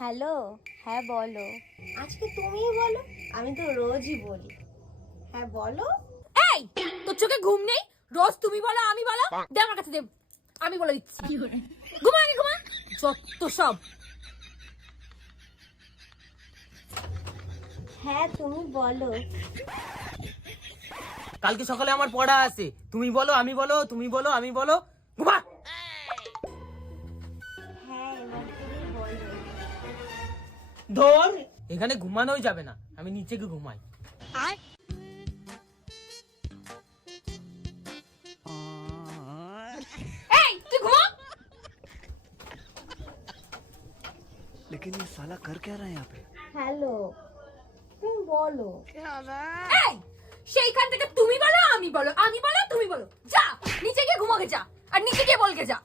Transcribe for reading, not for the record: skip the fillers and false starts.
Hello, হ্যাঁ বলো। আজকে তুমিই বলো, আমি তো রোজই বলি। হ্যাঁ বলো। এই তোর চোখে ঘুম নেই? রোজ তুমি বলো আমি বলো, দে আমার কাছে দে, আমি বলে দিচ্ছি। ঘুমা আগে ঘুমা, যত সব। হ্যাঁ তুমি বলো। কালকে সকালে আমার পড়া আছে, তুমি বলো আমি বলো, তুমি বলো আমি বলো, ঘুমা। হ্যাঁ এবার তুমি বলো। ধর, এখানে ঘুমানোই যাবে না, আমি নিচে গিয়ে ঘুমাই। এই তুই ঘুমা। लेकिन ये साला कर क्या रहा है यहाँ पे? হ্যালো তুমি বলো। এই সেইখান থেকে তুমি বলো আমি বলো, আমি বলো তুমি বলো, যা নিচে গিয়ে ঘুমাকে যা, আর নিচে গিয়ে বলকে যা।